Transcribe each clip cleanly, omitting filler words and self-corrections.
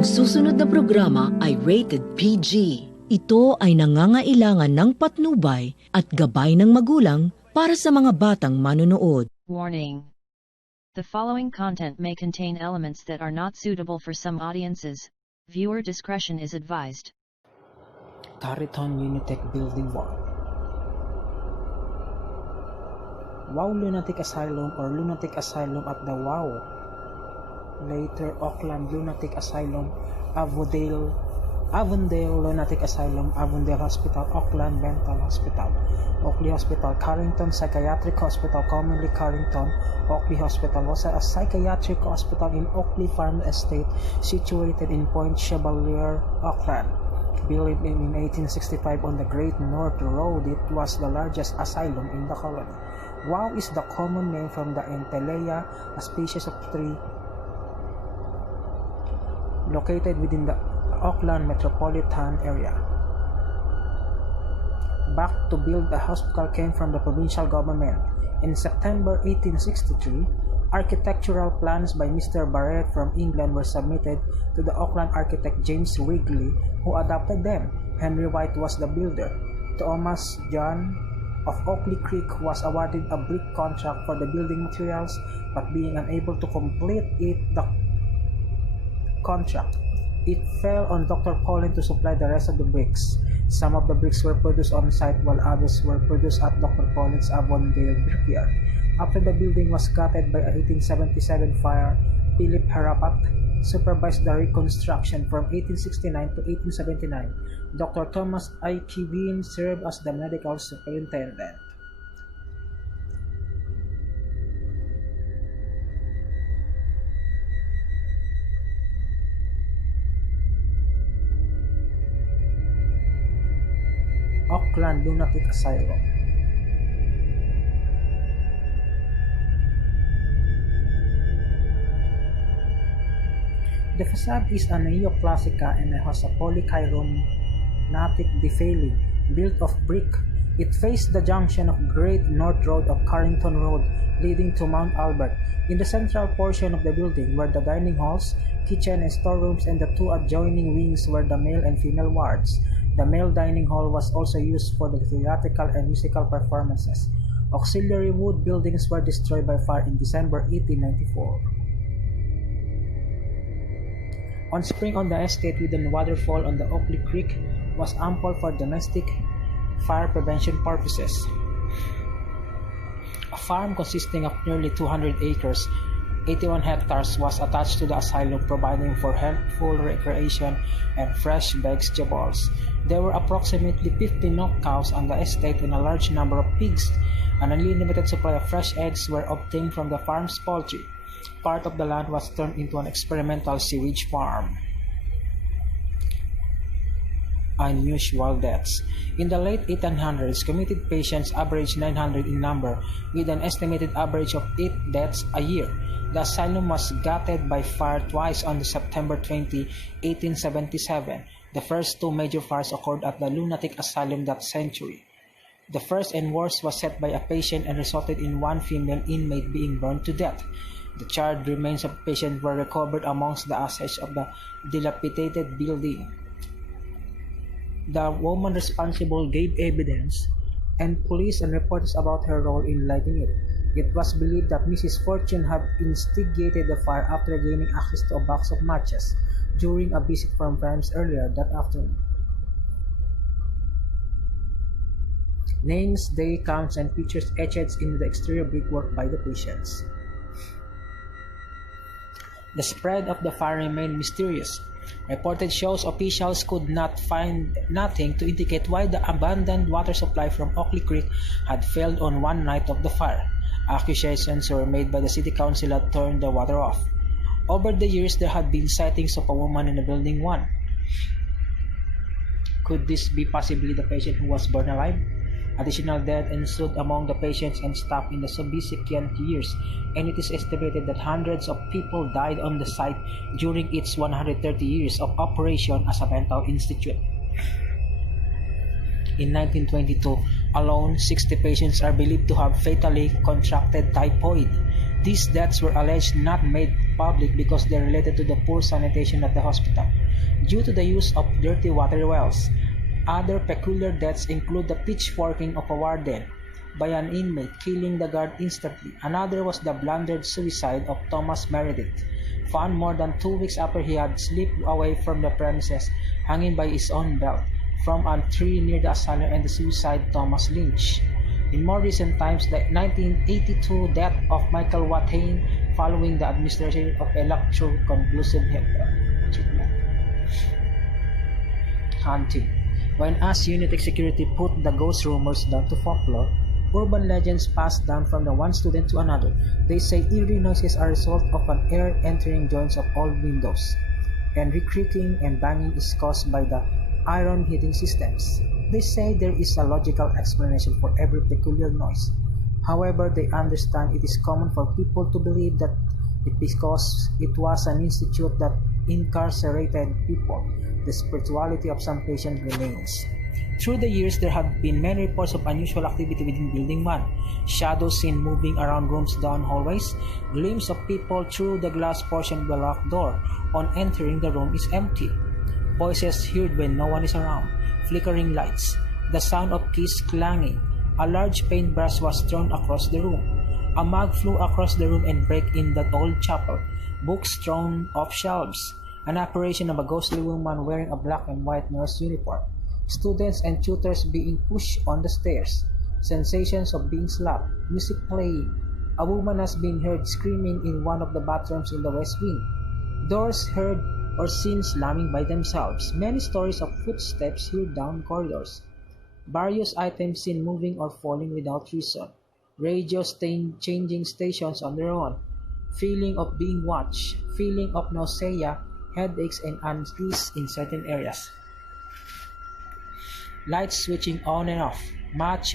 Ang susunod na programa ay rated PG. Ito ay nangangailangan ng patnubay at gabay ng magulang para sa mga batang manonood. Warning. The following content may contain elements that are not suitable for some audiences. Viewer discretion is advised. Carrington Unitech Building 1. Wow Lunatic Asylum or Lunatic Asylum at the Wow. Later Auckland Lunatic Asylum, Avondale Lunatic Asylum, Avondale Hospital, Auckland Mental Hospital, Oakley Hospital, Carrington Psychiatric Hospital, commonly Carrington Oakley Hospital, was a psychiatric hospital in Oakley Farm Estate situated in Point Chevalier, Auckland. Built in 1865 on the Great North Road, it was the largest asylum in the colony. Wow is the common name from the Entelea, a species of tree located within the Auckland metropolitan area. Back to build a hospital came from the provincial government. In September 1863, architectural plans by Mr. Barrett from England were submitted to the Auckland architect James Wrigley, who adopted them. Henry White was the builder. Thomas John of Oakley Creek was awarded a brick contract for the building materials, but being unable to complete the contract, it fell on Dr. Collin to supply the rest of the bricks. Some of the bricks were produced on site while others were produced at Dr. Collin's Avondale Brickyard. After the building was gutted by a 1877 fire, Philip Herapat supervised the reconstruction from 1869 to 1879. Dr. Thomas I. Kevin served as the medical superintendent. Auckland Lunatic Asylum. The facade is a neoclassica and has a polychiromatic detailing built of brick. It faced the junction of Great North Road of Carrington Road leading to Mount Albert. In the central portion of the building were the dining halls, kitchen and storerooms, and the two adjoining wings were the male and female wards. The male dining hall was also used for the theatrical and musical performances. Auxiliary wood buildings were destroyed by fire in December 1894. On spring on the estate within waterfall on the Oakley Creek was ample for domestic fire prevention purposes. A farm consisting of nearly 200 acres, 81 hectares, was attached to the asylum, providing for healthful recreation and fresh vegetables. There were approximately 50 milk cows on the estate and a large number of pigs. An unlimited supply of fresh eggs were obtained from the farm's poultry. Part of the land was turned into an experimental sewage farm. Unusual deaths. In the late 1800s, committed patients averaged 900 in number, with an estimated average of 8 deaths a year. The asylum was gutted by fire twice on September 20, 1877. The first two major fires occurred at the lunatic asylum that century. The first and worst was set by a patient and resulted in one female inmate being burned to death. The charred remains of the patient were recovered amongst the assets of the dilapidated building. The woman responsible gave evidence, and police and reports about her role in lighting it. It was believed that Mrs. Fortune had instigated the fire after gaining access to a box of matches during a visit from friends earlier that afternoon. Names, day counts, and pictures etched into the exterior brickwork by the patients. The spread of the fire remained mysterious. Reported shows officials could not find nothing to indicate why the abandoned water supply from Oakley Creek had failed on one night of the fire. Accusations were made by the city council had turned the water off. Over the years, there had been sightings of a woman in the building 1. Could this be possibly the patient who was burned alive? Additional deaths ensued among the patients and staff in the subsequent years, and it is estimated that hundreds of people died on the site during its 130 years of operation as a mental institute. In 1922 alone, 60 patients are believed to have fatally contracted typhoid. These deaths were alleged not made public because they related to the poor sanitation at the hospital, due to the use of dirty water wells. Other peculiar deaths include the pitchforking of a warden by an inmate, killing the guard instantly. Another was the blundered suicide of Thomas Meredith, found more than 2 weeks after he had slipped away from the premises, hanging by his own belt from a tree near the asylum, and the suicide Thomas Lynch. In more recent times, the 1982 death of Michael Watain following the administration of electroconvulsive treatment. Hunting. When us Unitech Security put the ghost rumors down to folklore, urban legends passed down from the one student to another. They say eerie noises are a result of an air entering joints of all windows, and re-creaking and banging is caused by the iron heating systems. They say there is a logical explanation for every peculiar noise. However, they understand it is common for people to believe that it because it was an institute that incarcerated people. The spirituality of some patients remains. Through the years, there have been many reports of unusual activity within Building 1. Shadows seen moving around rooms down hallways. Glimpse of people through the glass portion of the locked door. On entering, the room is empty. Voices heard when no one is around. Flickering lights. The sound of keys clanging. A large paintbrush was thrown across the room. A mug flew across the room and broke in the old chapel. Books thrown off shelves. An apparition of a ghostly woman wearing a black and white nurse uniform. Students and tutors being pushed on the stairs. Sensations of being slapped. Music playing. A woman has been heard screaming in one of the bathrooms in the west wing. Doors heard or seen slamming by themselves. Many stories of footsteps heard down corridors. Various items seen moving or falling without reason. Radios changing stations on their own. Feeling of being watched. Feeling of nausea, headaches, and unease in certain areas. Lights switching on and off. Match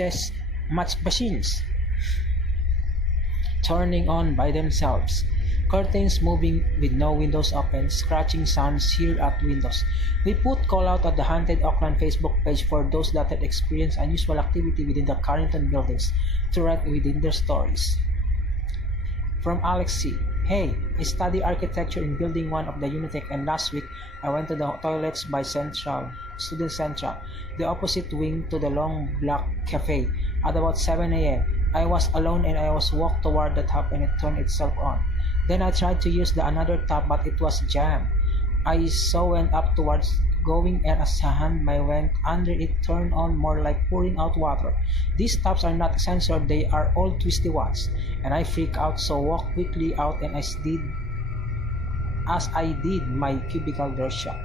machines turning on by themselves. Curtains moving with no windows open. Scratching sounds here at windows. We put call out at the Haunted Auckland Facebook page for those that had experienced unusual activity within the Carrington buildings to write within their stories. From Alex C. Hey, I study architecture in Building 1 of the Unitech, and last week I went to the toilets by Student Central, the opposite wing to the long black cafe. At about 7 a.m., I was alone and I was walked toward the top and it turned itself on. Then I tried to use another tap, but it was jammed. I so went up towards going, and as a hand I went under it turned on more like pouring out water. These taps are not censored, they are all twisty ones, and I freaked out, so walked quickly out, and as I did my cubicle door shut.